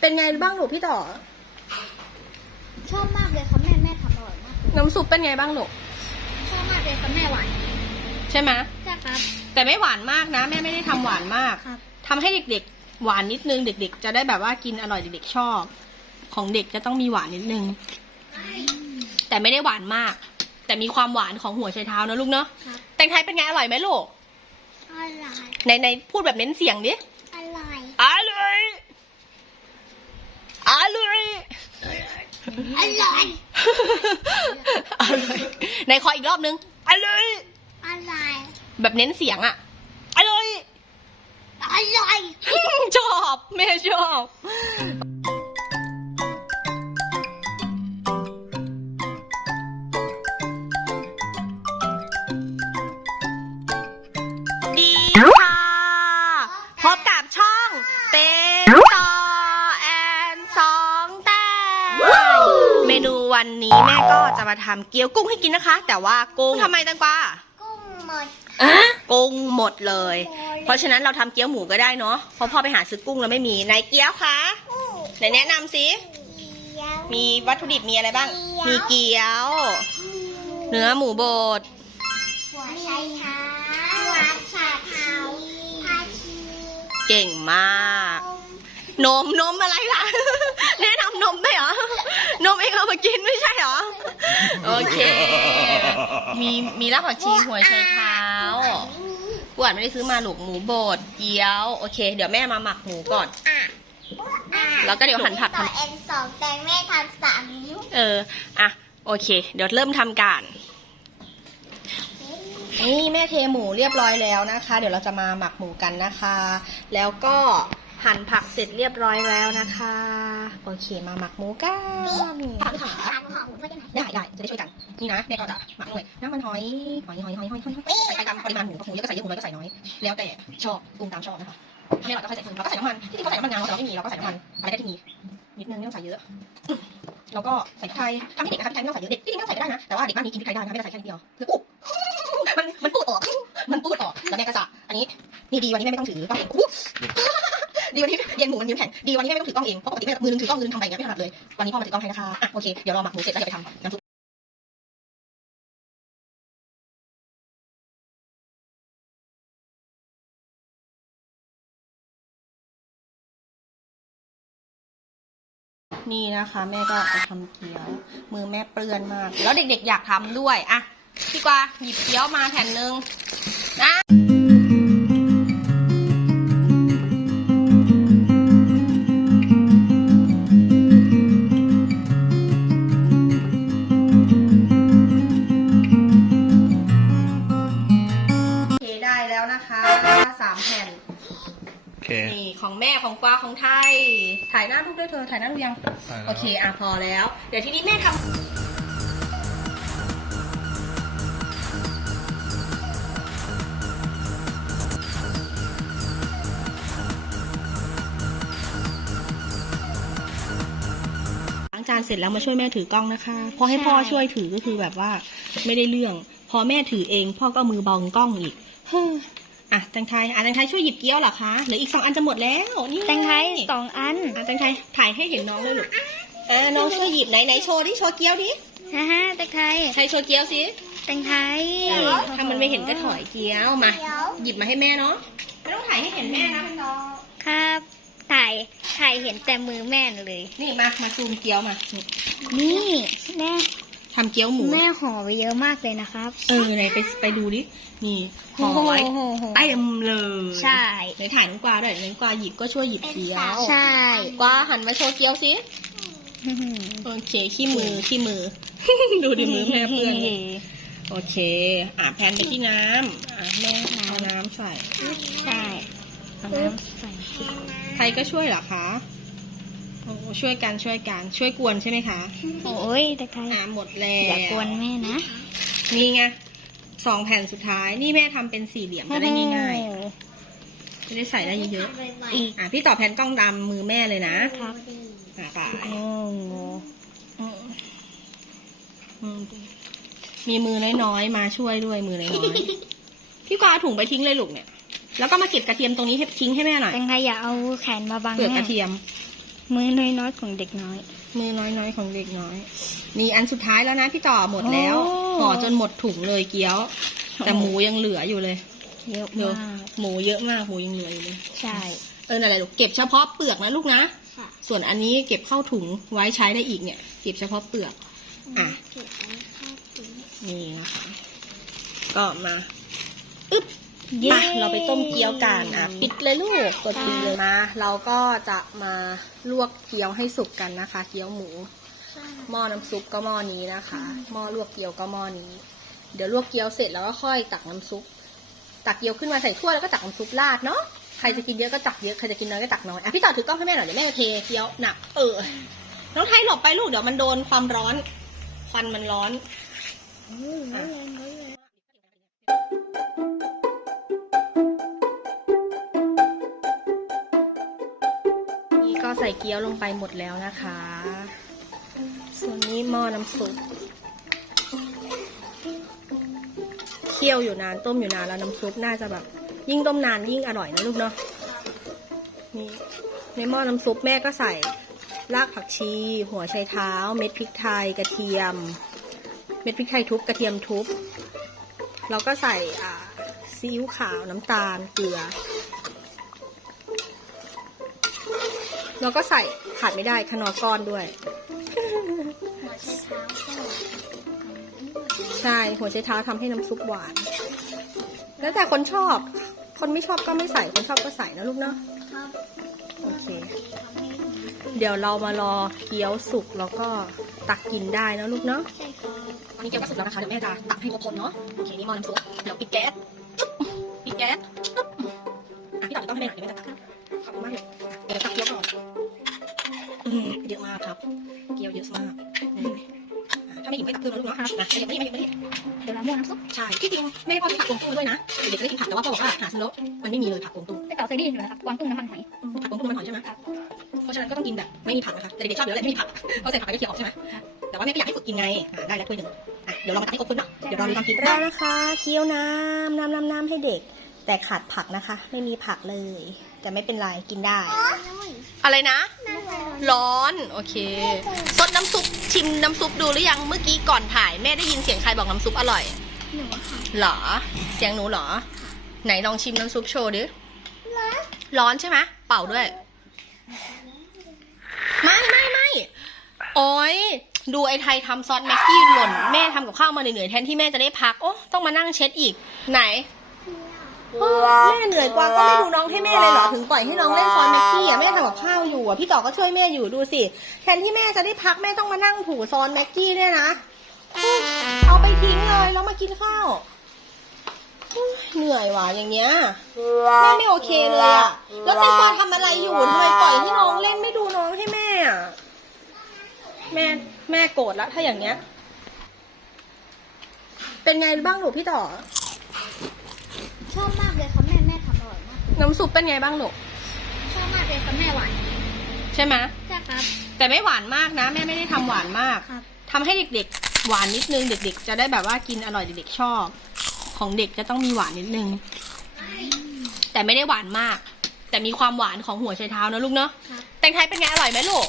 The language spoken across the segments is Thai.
เป็นไงบ้างลูกพี่ต่อ ชอบมากเลยครับแม่แม่ทำอร่อยมากเลยน้ำซุปเป็นไงบ้างลูกชอบมากเลยครับแม่หวานใช่ไหมใช่ครับ แต่ไม่หวานมากนะ แม่ไม่ได้ทำหวานมากครับ ทำให้เด็กๆ หวานนิดนึง เด็ก ๆ จะได้แบบว่ากินอร่อยเด็กๆชอบ ของเด็กจะต้องมีหวานนิดนึง แต่ไม่ได้หวานมาก แต่มีความหวานของหัวไชเท้านะลูกเนาะครับ แตงไทยเป็นไงอร่อยไหมลูกอร่อยในในพูดแบบเน้นเสียงดิอร่อยอร่อย อร่อยอร่อยอร่อยในขออีกรอบนึงอร่อยอร่อยแบบเน้นเสียงอะอร่อยอร่อยชอบแม่ชอบ ก็จะมาทำเกี๊ยวกุ้งให้กินนะคะ แต่ว่ากุ้งทำไมตังกวากุ้งหมดกุ้งหมดเลย เพราะฉะนั้นเราทำเกี๊ยวหมูก็ได้เนาะเพราะพ่อไปหาซื้อกุ้งแล้วไม่มีไหนเกี๊ยวคะไหนแนะนำสิมีวัตถุดิบมีอะไรบ้าง มีเกี๊ยว เนื้อหมูบดหัวไชเท้าหัวไชเท้าพาชีเก่งมาก นมนมอะไรล่ะแนะนำน มไหมเหรอ นมเองเอามากินไม่ใช่เหรอ โอเค มีมีรากผักชีหัวไชเท้ากวดไม่ได้ซื้อมาหลูกหมูบดเกี๊ยว โอเค เดี๋ยวแม่มาหมักหมูก่อน อะแล้วก็เดี๋ยวหั่นผัก ต่อทำเอ็นสองแตงแม่ทำสามนิ้วเออ อะ โอเค เดี๋ยวเริ่มทำการ นี่แม่เทหมูเรียบร้อยแล้วนะคะ เดี๋ยวเราจะมาหมักหมูกันนะคะ แล้วก็ หั่นผักเสร็จเรียบร้อยแล้วนะคะ โอเคมาหมักหมูกันผักขาทานของด้วยได้ไหมได้ได้จะได้ช่วยกันนี่นะแม่ก็จะหมักด้วยน้ำมันหอยหอยหอยหอยหอยหอยหอยใส่ไปตามปริมาณหมูหมูเยอะก็ใส่เยอะหมูน้อยก็ใส่น้อยแล้วแต่ชอบปรุงตามชอบนะคะแม่เราก็ค่อยใส่เพิ่มเราก็ใส่น้ำมันที่จริงเขาใส่น้ำมันงาแต่เราไม่มีเราก็ใส่น้ำมันอะไรได้ที่มีนิดนึงไม่ต้องใส่เยอะแล้วก็ใส่พริกไทยทำให้เด็กนะคะพริกไทยไม่ต้องใส่เยอะเด็กที่จริงไม่ต้องใส่ก็ได้นะแต่ว่าเด็กบ้านนี้กินพริกไทยได้นะไม่ได้ใส่แค่นิดเดียวคือปุ๊บมันมันปูดออกมันปูดออกแล้วแม่ก็จะอันนี้นี่ดีวันนี้แม่ไม่ต้องถือกล้องเองปุ๊บ ดีวันนี้เย็นหมูมันยิ้มแข็งดีวันนี้แม่ไม่ต้องถือกล้องเองเพราะปกติแม่มือนึงถือกล้องมือนึงทำไปอย่างเงี้ยไม่ถนัดเลยวันนี้พ่อมาถือกล้องให้นะคะอะโอเคเดี๋ยวรอหมักหมูเสร็จแล้วเดี๋ยวไปทำน้ำซุปนี่นะคะ แม่ก็จะทำเกี๊ยว มือแม่เปื้อนมาก แล้วเด็กๆอยากทำด้วยอะพี่กวาหยิบเกี๊ยวมาแผ่นหนึ่งนะ รูปด้วยเธอถ่ายหน้ารูปยังถ่ายแล้ว โอเค อะพอแล้ว เดี๋ยวทีนี้แม่ทำล้างจานเสร็จแล้วมาช่วยแม่ถือกล้องนะคะ พอให้พ่อช่วยถือก็คือแบบว่าไม่ได้เรื่อง พอแม่ถือเอง พ่อก็เอามือเบากล้องอีก เฮ้อ อะแตงไทยอะแตงไทยช่วยหยิบเกี๊ยวเหรอคะเหลืออีกสองอันจะหมดแล้วนี่แตงไทยสองอันอะแตงไทยถ่ายให้เห็นน้องเลยลูกเออน้องช่วยหยิบไหนไหนโชว์ดิโชว์เกี๊ยวดิฮ่าฮ่าแตงไทยใครโชว์เกี๊ยวสิแตงไทยถ้ามันไม่เห็นก็ถอยเกี๊ยวมาหยิบมาให้แม่เนาะไม่ต้องถ่ายให้เห็นแม่นะเป็นน้องครับถ่ายถ่ายเห็นแต่มือแม่เลย นี่มามาซูมเกี๊ยวมา นี่นี่แม่ ทำเกี๊ยวหมู แม่ห่อไว้เยอะมากเลยนะครับ เออไหนไปไปดูดินี่ห่อไว้โโหเต็มเลยใช่ไหนถ่ายน้องกวาด้วยน้องกวาหยิบก็ช่วยหยิบเกี๊ยวใช่ กวาหันมาโชว์เกี๊ยวสิโอเคขี้มือขี้มือ ดูดิมือแม่เพื่อนเลยโอเค อะแพนไปที่น้ำอะแม่เอาน้ำใส่ใช่เอาน้ำใส่ใครก็ช่วยเหรอคะโอ้ ช่วยกันช่วยกันช่วยกวนใช่ไหมคะโอ้ยแตงไทยอ่าหมดแล้วอย่ากวนแม่นะ นี่ไงสองแผ่นสุดท้าย นี่แม่ทำเป็นสี่เหลี่ยมจะได้ง่ายๆจะได้ใส่ได้เยอะอีกๆอะพี่ต่อแผ่นกล้องดำมือแม่เลยนะครับอะไปโอ้โหอืมอืมมีมือน้อยๆมาช่วยด้วยมือน้อยๆพี่กวาเอาถุงไปทิ้งเลยลูกเนี่ย แล้วก็มาเก็บกระเทียมตรงนี้ให้ทิ้งให้แม่หน่อยแตงไทยอย่าเอาแขนมาบังเปลือกกแม่ระเทียม มือน้อยๆของเด็กน้อย มือน้อยๆของเด็กน้อย นี่อันสุดท้ายแล้วนะพี่ต่อหมดแล้วโอ้ห่อจนหมดถุงเลยเกี๊ยว แต่หมูยังเหลืออยู่เลย เยอะเดี๋ยวมากหมูเยอะมากหมูยังเหลืออยู่เลย ใช่ เอออะไรลูกเก็บเฉพาะเปลือกนะลูกนะค่ะส่วนอันนี้เก็บเข้าถุงไว้ใช้ได้อีกเนี่ย เก็บเฉพาะเปลือก อะเก็บไว้ข้าวตุ๋นนี่นะคะ ก็มา อึ๊บ มาเราไปต้มเกี๊ยวกันอะปิดเลยลูกกดปิดเลยมาเราก็จะมาลวกเกี๊ยวให้สุกกันนะคะ เกี๊ยวหมูใช่หม้อน้ำซุปก็หม้อนี้นะคะหม้อลวกเกี๊ยวก็หม้อนี้ เดี๋ยวลวกเกี๊ยวเสร็จแล้วก็ค่อยตักน้ำซุป ตักเกี๊ยวขึ้นมาใส่ถ้วยแล้วก็ตักน้ำซุปราดเนาะใครจะกินเยอะก็ตักเยอะใครจะกินน้อยก็ตักน้อยอะพี่ต่อถือกล้องให้แม่หน่อยเดี๋ยวแม่จะเทเกี๊ยวหนักเออน้องไทยหลบไปลูกเดี๋ยวมันโดนความร้อนควันมันร้อน เลยไม่เลยนี่ก็ใส่เกี๊ยวลงไปหมดแล้วนะคะ ส่วนนี้หม้อน้ำซุปเคี่ยวอยู่นานต้มอยู่นานแล้วน้ำซุปน่าจะแบบ ยิ่งต้มนานยิ่งอร่อยนะลูกเนาะนี่ในหม้อน้ำซุปแม่ก็ใส่รากผักชี หัวไชเท้า เม็ดพริกไทยกระเทียม เม็ดพริกไทยทุบกระเทียมทุบ เราก็ใส่ซีอิ๊วขาวน้ำตาลเกลือ แล้วก็ใส่ขาดไม่ได้ขนอก้อนด้วยหัวใช้เท้าก็ใช่หัวไชเท้าทำให้น้ำซุปหวาน แล้วแต่คนชอบ คนไม่ชอบก็ไม่ใส่คนชอบก็ใส่นะลูกเนาะครับโอเคทำให้เดี๋ยวเรามารอเกี๊ยวสุกแล้วก็ตักกินได้นะลูกเนาะใช่ครับตอนนี้เกี๊ยวก็สุกแล้วนะคะเดี๋ยวแม่จะตักให้ครบคนเนาะโอเคนี่หม้อน้ำซุปเดี๋ยวปิดแก๊ส แล้วมันไม่มีเลยผักกวางตุ้งไปต่อเคยได้ยินอยู่นะครับกวางตุ้งน้ำมันหอยผักกวางตุ้งมันหอยใช่ไหมเพราะฉะนั้นก็ต้องกินแบบไม่มีผักนะคะแต่เด็กๆชอบเดี๋ยวอะไรไม่มีผักเพราะใส่ผักไปก็เคี่ยวออกใช่ไหมแต่ว่าแม่ก็อยากให้ฝึกกินไงอ่าได้แล้วถ้วยหนึ่งอะเดี๋ยวเรามาตักให้ครบคนเนาะเดี๋ยวเราดูตอนกินได้นะคะเคี่ยวน้ำน้ำน้ำน้ำให้เด็ก แต่ขาดผักนะคะ ไม่มีผักเลยแต่ไม่เป็นไรกินได้ อะไรนะน่าจะร้อนโอเคซดน้ำซุปชิมน้ำซุปดูหรือยังเมื่อกี้ก่อนถ่ายแม่ได้ยินเสียงใครบอกน้ำซุปอร่อยหนูค่ะเหรอเสียงหนูเหรอ ไหนลองชิมน้ำซุปโชว์ดิ ร้อนใช่ไหมเป่าด้วย ไม่ไม่ไม่โอ้ยดูไอ้ไทยทำซอสแม็กกี้หล่น แม่ทำกับข้าวมาเหนื่อยๆแทนที่แม่จะได้พัก โอ้ต้องมานั่งเช็ดอีก ไหนแม่เหนื่อยกว่าก็ไม่ดูน้องให้แม่เลยเหรอถึงปล่อยให้น้องเล่นซอสแม็กกี้อะแม่ทำกับข้าวอยู่อะพี่ต่อก็ช่วยแม่อยู่ดูสิแทนที่แม่จะได้พักแม่ต้องมานั่งถูซอสแม็กกี้เนี่ยนะเอาไปทิ้งเลยแล้วมากินข้าวอุ๊ย เหนื่อยว่ะอย่างเงี้ยแม่ไม่โอเคเลยอะแล้วแตงกวาทำอะไรอยู่ทำไมปล่อยให้น้องเล่นไม่ดูน้องให้แม่อะแม่แม่โกรธละถ้าอย่างเงี้ย เป็นไงบ้างหนูพี่ต่อ ชอบมากเลยค่ะแม่แม่ทำอร่อยมาก น้ำซุปเป็นไงบ้างหนูชอบมากเลยค่ะแม่หวานใช่ไหมใช่ครับ แต่ไม่หวานมากนะ แม่ไม่ได้ทำหวานมาก ครับ ทำให้เด็กๆ หวานนิดนึงเด็ก ๆ จะได้แบบว่ากินอร่อยเด็กๆชอบ ของเด็กจะต้องมีหวานนิดนึง แต่ไม่ได้หวานมาก แต่มีความหวานของหัวไชเท้านะลูกเนาะครับแตงไทยเป็นไงอร่อยไหมลูก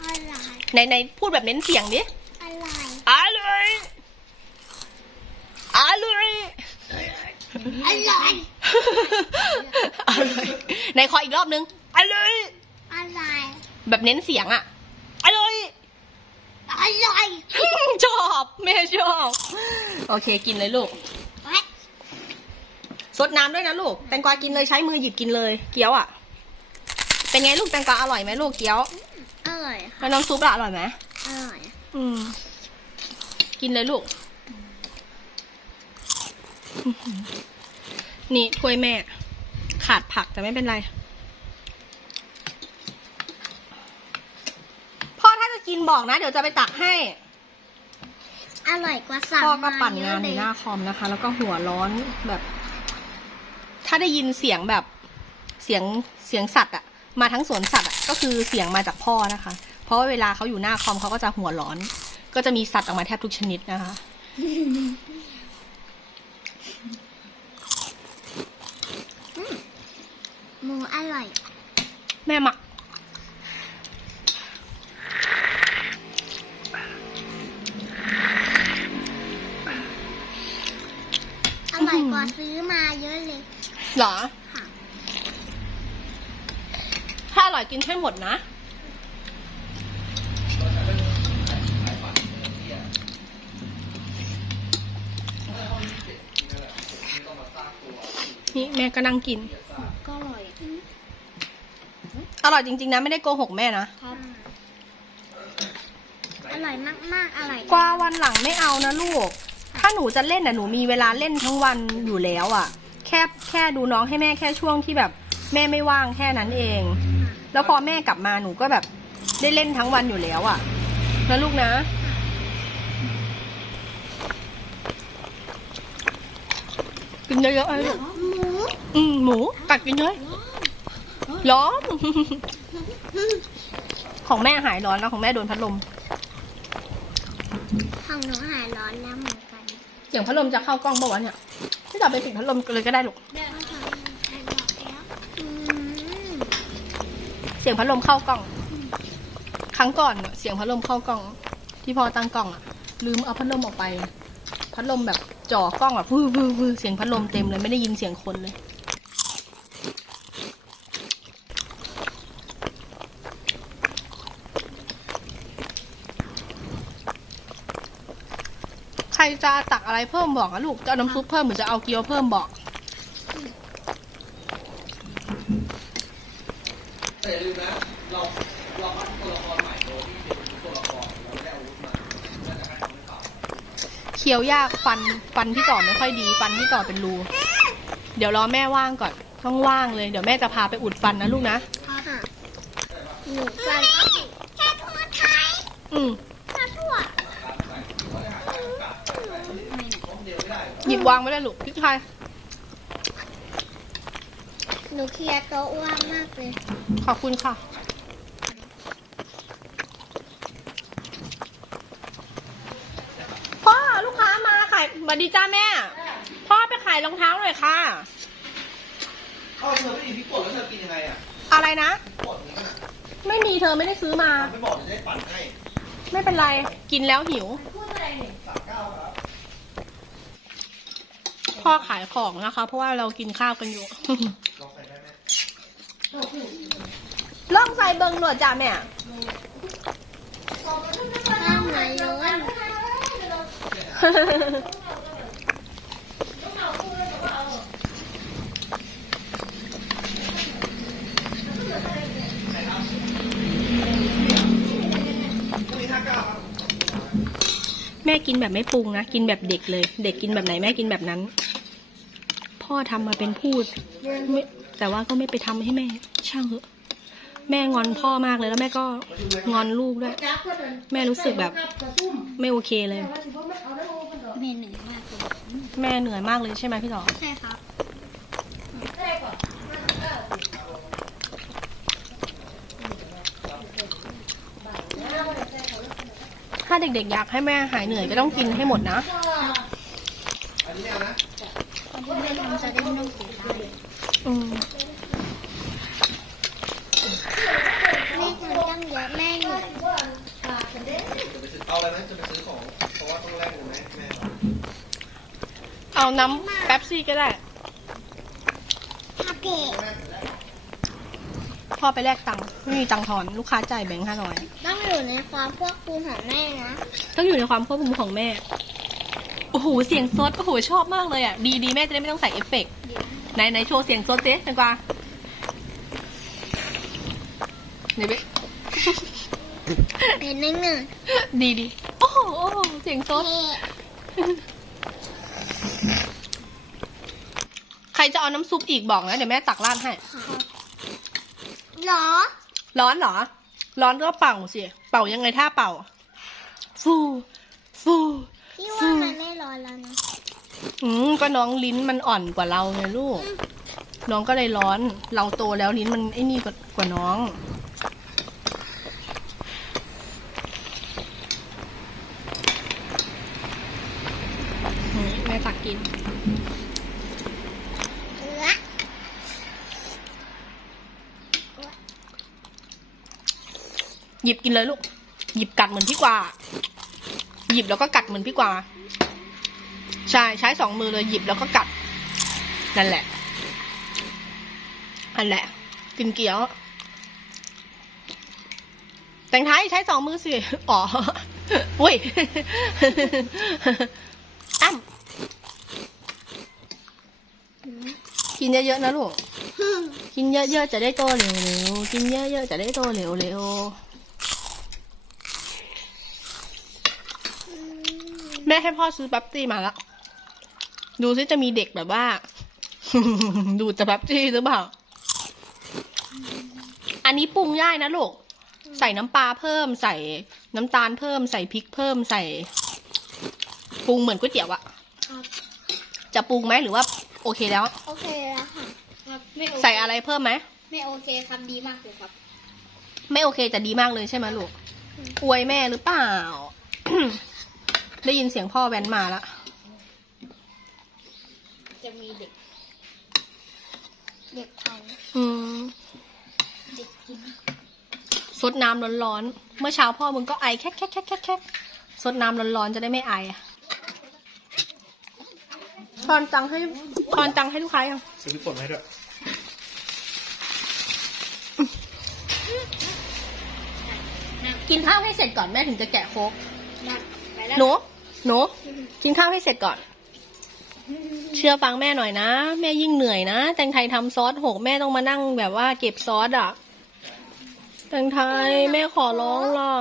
อร่อยในในพูดแบบเน้นเสียงดิอร่อยอร่อยอร่อยอร่อยอร่อยในขออีกรอบนึงอร่อยอร่อยแบบเน้นเสียงอะอร่อยอร่อยชอบแม่ชอบ โอเคกินเลยลูก ซดน้ำด้วยนะลูก แตงกวากินเลยใช้มือหยิบกินเลย เกี๊ยวอะ เป็นไงลูกแตงกวาอร่อยไหมลูกเกี๊ยวอร่อยแล้วน้ำซุปล่ะอร่อยไหมอร่อยอืม กินเลยลูก นี่ถ้วยแม่ ขาดผักแต่ไม่เป็นไร พ่อถ้าจะกินบอกนะ เดี๋ยวจะไปตักให้ อร่อยกว่าสั่งพ่อก็ปั่นมเยงาอะนอเลยู่ยหน้าคอมนะคะ แล้วก็หัวร้อนแบบถ้าได้ยินเสียงแบบเสียงเสียงสัตว์อะมาทั้งสวนสัตว์อะก็คือเสียงมาจากพ่อนะคะ เพราะว่าเวลาเขาอยู่หน้าคอมเขาก็จะหัวร้อน ก็จะมีสัตว์ออกมาแทบทุกชนิดนะคะ หมูอร่อย แม่หมัก หรอค่ะถ้าอร่อยกินให้หมดนะ นี่แม่ก็นั่งกิน ก็อร่อย อร่อยจริง ๆ นะ ไม่ได้โกหกแม่นะ ครับอร่อยมากๆอร่อยกว่าวันหลังไม่เอานะลูก ถ้าหนูจะเล่นน่ะหนูมีเวลาเล่นทั้งวันอยู่แล้วอะ่ะแค่แค่ดูน้องให้แม่แค่ช่วงที่แบบแม่ไม่ว่างแค่นั้นเอง แล้วพอแม่กลับมาหนูก็แบบได้เล่นทั้งวันอยู่แล้วอะ่ะนะลูกนะ กินเยอะๆไอ้ลูกหมูอืมหมูกัดกินเลยร้อน ของแม่หายร้อนแล้วของแม่โดนพัดลมของหนูหายร้อนแล้วเหมือนกันเสียงพัดลมจะเข้ากล้องปะวะเนี่ยที่จะไปปิดพัดลมเลยก็ได้ลูกก็ทำหรอนแล้วอืมเสียงพัดลมเข้ากล้อง ครั้งก่อนเนี่ยเสียงพัดลมเข้ากล้อง ที่พอตั้งกล้องอะลืมเอาพัดลมออกไป พัดลมแบบจ่อกล้องอะพื้พื้พื้เสียงพัดลมเต็มเลยไม่ได้ยินเสียงคนเลย รจะตักอะไรเพิ่มบอกนะลูก จะเอาน้ำซุปเพิ่มหรือจะเอาเกี๊ยวเพิ่มบอก แต่อย่าลืมนะเราเราพัฒตัวละครใหม่โดยที่เป็นตัวละครเราไม่ได้อาวุธมาน่าจะให้ทำให้เปล่าเคี้ยวยากฟันฟันที่ต่อไม่ค่อยดี ฟันที่ต่อเป็นรู เดี๋ยวรอแม่ว่างก่อน ต้องว่างเลย เดี๋ยวแม่จะพาไปอุดฟันนะลูกนะ ค่ะหนูฟันก็ติดแค่ทั่วไทย อืม แค่ทั่ว หยิบวางไว้เลยลูกพี่ชายหนูเคลียร์โต๊ะว่างมากเลยขอบคุณค่ะ พ่อลูกค้ามาขายสวัสดีจ้าแม่ พ่อไปขายรองเท้าหน่อยค่ะเอาเธอไม่มีพริกป่นแล้วเธอกินยังไงอะอะไรนะป่นนี้ไม่มีเธอไม่ได้ซื้อมา ไม่บอกจะได้ปั่นให้ไม่เป็นไร กินแล้วหิว สามเก้าครับ พ่อขายของนะคะ เพราะว่าเรากินข้าวกันอยู่ลองใส่องใส่เบิงหนวดจ้าแม่ข้าวเหนียวล้วนแม่กินแบบไม่ปรุงนะ กินแบบเด็กเลย เด็กกินแบบไหนแม่กินแบบนั้น พ่อทำมาเป็นพูดไม่แต่ว่าก็ไม่ไปทำให้แม่ ช่างเถอะแม่งอนพ่อมากเลยแล้วแม่ก็งอนลูกด้วย แม่รู้สึกแบบ ไม่โอเคเลยเมนูมากเลยแม่เหนื่อยมากเลยใช่ไหมพี่ต่อใช่ครับถ้าเด็กๆอยากให้แม่หายเหนื่อยก็ต้องกินให้หมดนะ อันนี้เนี่ยนะ คนที่ไม่ทำจะได้ไม่ต้องเสียดายอืมแม่ทำตั้งเยอะแม่เหนื่อยจะไปซื้อเอาอะไรไหมจะไปซื้อของ เพราะว่าต้องแลกเงินไหมแม่เอาน้ำแป๊บซี่ก็ได้คาเกะพ่อไปแลกตังค์ไม่มีตังค์ทอนลูกค้าจ่ายแบงค์ห้าร้อยต้องอยู่ในความควบคุมของแม่นะ ต้องอยู่ในความควบคุมของแม่ โอ้โหเสียงซดโอ้โหชอบมากเลยอะดีดีแม่จะได้ไม่ต้องใส่เอฟเฟกต์ไหนไหนโชว์เสียงซดสิดีกว่าเดี๋ยวไปเป็นหนึ่งหนึ่งดีดีโอ้โหโอ้โหเสียงซดใครจะเอาน้ำซุปอีกบอกนะเดี๋ยวแม่ตักราดให้หรอ ร้อนเหรอ ร้อนก็เป่าสิ เป่ายังไงถ้าเป่า ฟู ฟูพี่ อืมก็น้องลิ้นมันอ่อนกว่าเราไงลูก น้องก็เลยร้อน เราโตแล้วลิ้นมันไอ้นี่กว่ากว่าน้อง แม่ตักกิน หยิบกินเลยลูก หยิบกัดเหมือนพี่กว่า หยิบแล้วก็กัดเหมือนพี่กว่า ใช่ใช้สองมือเลยหยิบแล้วก็กัด นั่นแหละอันแหละ กินเกี๊ยว แต่งไทยใช้สองมือสิ อ๋ออุ้ยอ้ำกินเยอะๆนะลูก กินเยอะๆจะได้โตเร็วๆ กินเยอะๆจะได้โตเร็วๆ แม่ให้พ่อซื้อแป๊บซี่มาแล้ว ดูซิจะมีเด็กแบบว่า ดูจะแป๊บซี่หรือเปล่า อันนี้ปรุงง่ายนะลูก ใส่น้ำปลาเพิ่ม ใส่น้ำตาลเพิ่ม ใส่พริกเพิ่ม ใส่ ปรุงเหมือนก๋วยเตี๋ยวอะครับจะปรุงไหมหรือว่า โอเคแล้ว โอเคแล้วค่ะครับไม่โอเคใส่อะไรเพิ่มไหม ไม่โอเคคำดีมากเลยครับ ไม่โอเคจะดีมากเลยใช่ไหมลูก อวยแม่หรือเปล่า ได้ยินเสียงพ่อแว้นมาแล้วจะ มีเด็ก เด็กไทยอืม เด็กกินซดน้ำร้อนๆ เมื่อเช้าพ่อมึงก็ไอแค่แค่แค่แค่แค่ซดน้ำร้อนๆ จะได้ไม่ไออะทอนตังค์ให้ทอนตังค์ให้ลูกค้ายังซื้อป่นให้ด้วยกินข้าวให้เสร็จก่อนแม่ถึงจะแกะโค้กนะไปแล้วหนูหนูกินข้าวให้เสร็จก่อน เชื่อฟังแม่หน่อยนะ แม่ยิ่งเหนื่อยนะ แตงไทยทำซอสหกแม่ต้องมานั่งแบบว่าเก็บซอสอะ แตงไทยแม่ขอร้องล่ะ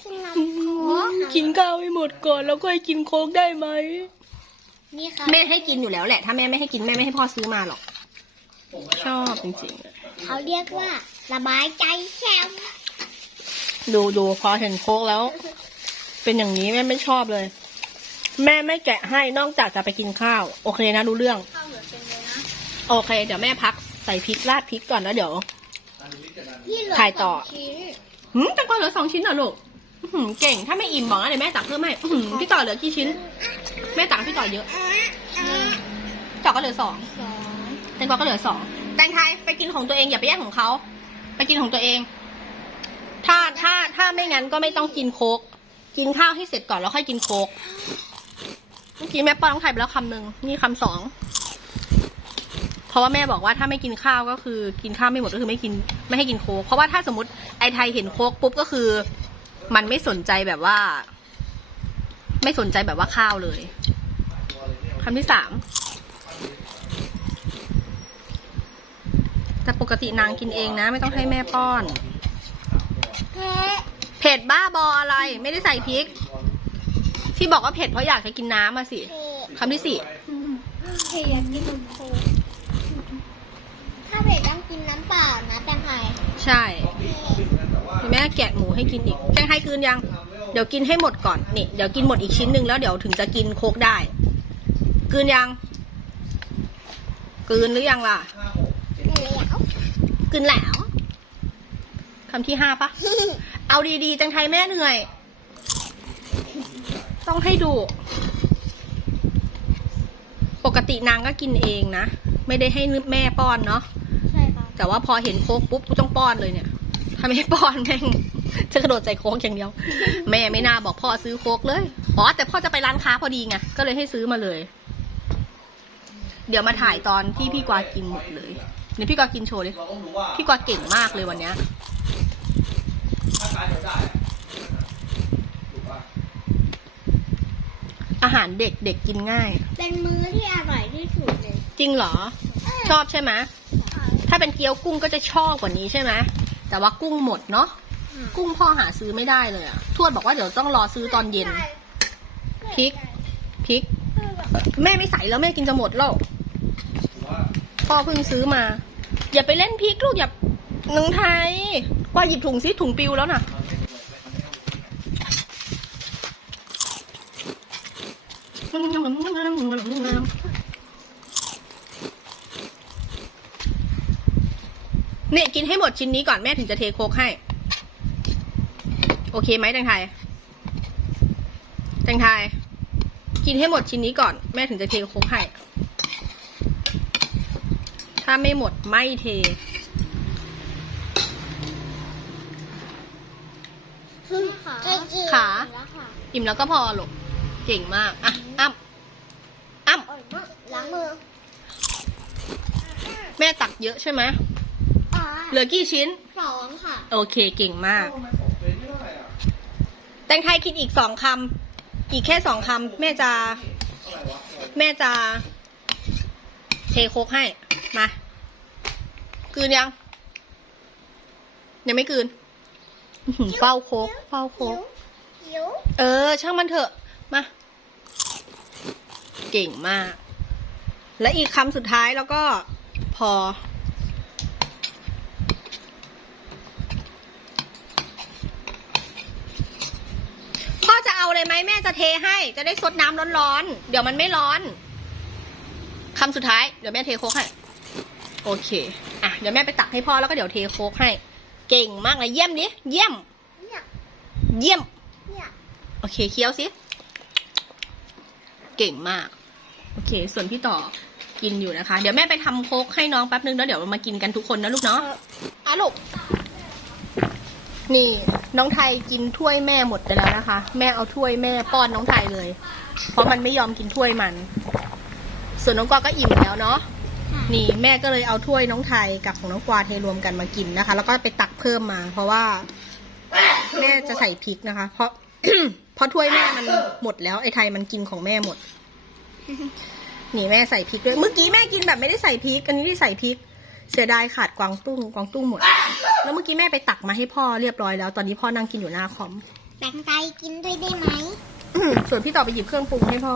ขึ้นน้ำโค้กกินข้าวให้หมดก่อนแล้วก็ให้กินโค้กได้ไหมนี่ค่ะแม่ให้กินอยู่แล้วแหละ ถ้าแม่ไม่ให้กินแม่ไม่ให้พ่อซื้อมาหรอก ชอบจริงๆอะเขาเรียกว่า ระบายใจแชมป์ดูดูพอเห็นโค้กแล้ว เป็นอย่างนี้แม่ไม่ชอบเลย แม่ไม่แกะให้นอกจากจะไปกินข้าว โอเคนะรู้เรื่อง ข้าวเหลือเต็มเลยนะโอเค เดี๋ยวแม่พักใส่พริกราดพริกก่อนแล้วเดี๋ยวที่เหลือถ่ายต่อ สงชิ้นหืมแตงกวาเหลือสองชิ้นเหรอลูกอื้อหือเก่ง ถ้าไม่อิ่มบอกนะเดี๋ยวแม่ตักเพิ่มให้อื้อหือพี่ต่อเหลือกี่ชิ้น แม่ตักให้พี่ต่อเยอะหนึ่งต่อก็เหลือสองสองแตงกวาก็เหลือสองแตงไทยไปกินของตัวเองอย่าไปแย่งของเขา ไปกินของตัวเอง ถ้าถ้าถ้าไม่งั้นก็ไม่ต้องกินโค้กกินข้าวให้เสร็จก่อนแล้วค่อยกินโค้กเมื่อกี้แม่ป้อนน้องไทยไปแล้วคำหนึ่งนี่คำสองเพราะว่าแม่บอกว่าถ้าไม่กินข้าวก็คือกินข้าวไม่หมดก็คือไม่กินไม่ให้กินโค้กเพราะว่าถ้าสมมติไอไทยเห็นโค้กปุ๊บก็คือ มันไม่สนใจแบบว่า ไม่สนใจแบบว่าข้าวเลยคำที่สามแต่ปกตินางกินเองนะ ไม่ต้องให้แม่ป้อนเฮ้เผ็ดบ้าบออะไร ไม่ได้ใส่พริก ที่บอกว่าเผ็ดเพราะอยากจะกินน้ำมาสิเฮ้คำที่สี่เฮ้อยากกินนมโค้กถ้าเผ็ดต้องกินน้ำเปล่านะแตงไทยใช่เดี๋ยวแม่แกะหมูให้กินอีกแกงไทยกลืนยัง เดี๋ยวกินให้หมดก่อนนี่เดี๋ยวกินหมดอีกชิ้นหนึ่งแล้วเดี๋ยวถึงจะกินโคกได้กลืนยังกลืนหรือยังล่ะแล้วกลืนแล้วคำที่ห้าปะเอาดีๆแตงไทยแม่เหนื่อย ต้องให้ดู ปกตินางก็กินเองนะ ไม่ได้ให้แม่ป้อนเนาะใช่ครับแต่ว่าพอเห็นโค้กปุ๊บกูต้องป้อนเลยเนี่ยถ้าไม่ให้ป้อนแม่งจะกระโดดใส่โค้กอย่างเดียว แม่ไม่น่าบอกพ่อซื้อโค้กเลยอ๋อแต่พ่อจะไปร้านค้าพอดีไงก็เลยให้ซื้อมาเลย เดี๋ยวมาถ่ายตอนที่พี่กวากินหมดเลยเดี๋ยวพี่กวากินโชว์เลยเราต้องรู้ว่าพี่กวาเก่งมากเลยวันเนี้ย ถ้าตายเดี๋ยวได้อะถูกป่ะ อาหารเด็กเด็กกินง่าย เป็นมื้อที่อร่อยที่สุดเลยจริงเหรอ ชอบใช่ไหมถ้าเป็นเกี๊ยวกุ้งก็จะชอบกว่านี้ใช่ไหมแต่ว่ากุ้งหมดเนาะกุ้งพ่อหาซื้อไม่ได้เลยอะทวดบอกว่าเดี๋ยวต้องรอซื้อตอนเย็นพริกพริก แม่ไม่ใส่แล้วแม่กินจะหมดแล้วถูกว่าพ่อเพิ่งซื้อมา อย่าไปเล่นพริกลูกอย่าน้องไทยกว่าหยิบถุงซิถุงปิวแล้วน่ะ เนี่ยกินให้หมดชิ้นนี้ก่อนแม่ถึงจะเทโคกให้ โอเคไหมแตงไทยแตงไทยกินให้หมดชิ้นนี้ก่อนแม่ถึงจะเทโคกให้ ถ้าไม่หมดไม่เทขาขาแล้วค่ะอิ่มแล้วก็พอลูกเก่งมาก อะอ้ำอ้ำอร่อย มากล้างมือ แม่ตักเยอะใช่ไหมเหลือกี่ชิ้น สองค่ะ โอเคเก่งมากทำไมของเฟซไม่ได้อะแตงไทยกินอีกสองคำอีกแค่สองคำแม่จะอะไรวะอะไรแม่จะเทโคกให้ มากลืนยัง ยังไม่กลืนอื้อหือเฝ้าโคกเฝ้าโคก หิว เออ ช่างมันเถอะ มา เก่งมาก และอีกคำสุดท้ายแล้วก็พอ พ่อจะเอาเลยไหมแม่จะเทให้ จะได้ซดน้ำร้อนๆ เดี๋ยวมันไม่ร้อนคำสุดท้ายเดี๋ยวแม่เทโคกให้ โอเค อะ เดี๋ยวแม่ไปตักให้พ่อแล้วก็เดี๋ยวเทโคกให้ เก่งมากเลยเยี่ยมดิเยี่ยม เยี่ยม โอเคเคี้ยวสิ เก่งมาก โอเค ส่วนพี่ต่อ กินอยู่นะคะ เดี๋ยวแม่ไปทำโค้กให้น้องแป๊บนึงแล้วเดี๋ยวมากินกันทุกคนนะลูกเนาะอะลูก นี่น้องไทยกินถ้วยแม่หมดไปแล้วนะคะ แม่เอาถ้วยแม่ป้อนน้องไทยเลย เพราะมันไม่ยอมกินถ้วยมัน ส่วนน้องกวาก็อิ่มแล้วเนาะนี่แม่ก็เลยเอาถ้วยน้องไทยกับของน้องกวาเทรวมกันมากินนะคะ แล้วก็ไปตักเพิ่มมา เพราะว่าแม่จะใส่พริกนะคะ เพราะเพราะถ้วยแม่มันหมดแล้วไอ้ไทยมันกินของแม่หมด นี่แม่ใส่พริกด้วย เมื่อกี้แม่กินแบบไม่ได้ใส่พริก อันนี้ที่ใส่พริก เสียดายขาดกวางตุ้งกวางตุ้งหมด แล้วเมื่อกี้แม่ไปตักมาให้พ่อเรียบร้อยแล้ว ตอนนี้พ่อนั่งกินอยู่หน้าคอม แบ่งใจกินด้วยได้ไหม ส่วนพี่ต่อไปหยิบเครื่องปรุงให้พ่อ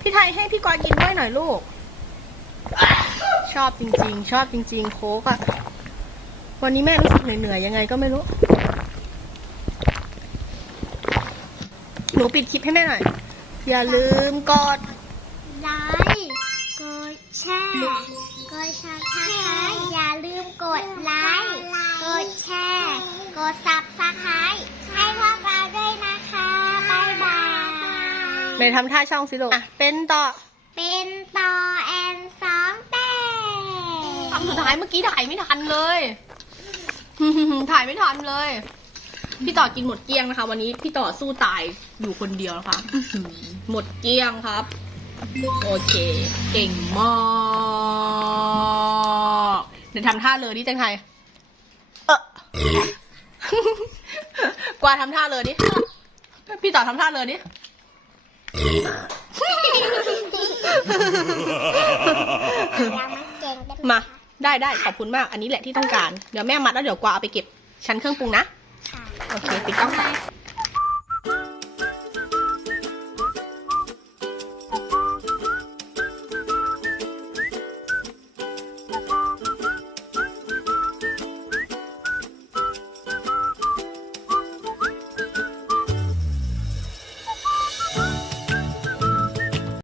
พี่ไทยให้พี่กวางกินด้วยหน่อยลูก ชอบจริง ๆ ชอบจริง ๆ โค้กอะวันนี้แม่รู้สึกเหนื่อยๆยังไงก็ไม่รู้ หนูปิดคลิปให้แม่หน่อย อย่าลืมกด ไหนทำท่าช่องสิลูกอะเป็นต่อ เป็นต่อแอนสองแต่คำสุดท้ายเมื่อกี้ถ่ายไม่ทันเลย ถ่ายไม่ทันเลย พี่ต่อกินหมดเกลี้ยงนะคะ วันนี้พี่ต่อสู้ตายอยู่คนเดียวนะคะอื้อหือหมดเกลี้ยงครับ โอเค เก่งมากเดี๋ยวทำท่าเลยดิแตงไทยเออกวาดทำท่าเลยดิพี่ต่อทำท่าเลยดิเรา มาเก่งกันมา ได้ได้ขอบคุณมาก อันนี้แหละที่ต้องการ เดี๋ยวแม่มัดแล้วเดี๋ยวกวาเอาไปเก็บชั้นเครื่องปรุงนะค่ะโอเค ปิดกล้องค่ะมา